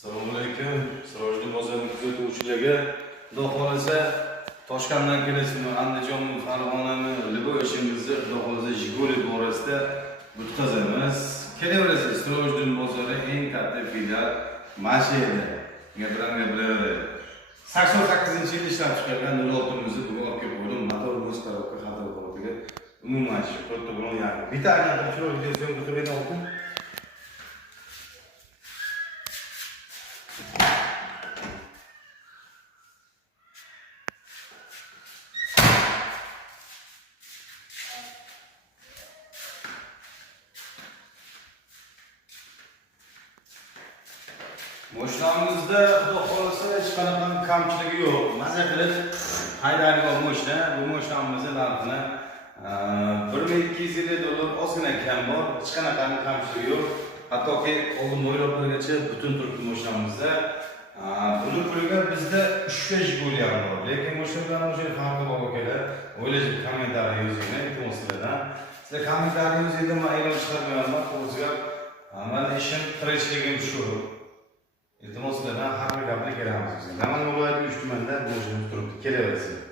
Assalomu alaykum. Sirojli bozorni kuzatuvchilarga, xudo xolasa Toshkentdan kelasizmi, Andijonni, Farg'onani, Liboy ishimizni, xudo xolasa Jiguli borasida bitkazamiz. Kelaverasiz. Sirojli bozori eng katta filial Mashhurda. Gapiravering. 88-yilda ishlab chiqargan 06-mizni bugun olib kelib qo'ydim. Motor boshqaruvi xato bo'ldiga. Umuman shu katta bilan yaqin. Bitta aylantirib videosini bitirib oldim. Mashinamizda xudo xolasa hech qanaqa kamchiligi yo'q. Maza qilib haydaydigan mashina. Bu mashinamizning narxini $1250 ozgina kam bor. Hech qanaqa kamchiligi yo'q. Hattoki oldin mo'ylablargacha butun turibdi mashinamizda. Buni puliga bizda 3 ta Jiguli ham bor. Lekin mashinalarning o'sha farqi bor akalar. O'ylashib kommentariy yozinglar, iltimos sizlardan. Sizlar kommentariy yozinglar, men e'lon chiqarmayman. O'ziga mana ishim, tirikchiligim shu. İltimos sizlardan har bir gapni kelamiz. Namangan viloyati 3 tumanida bu ishimiz turibdi. Kelaverasizlar.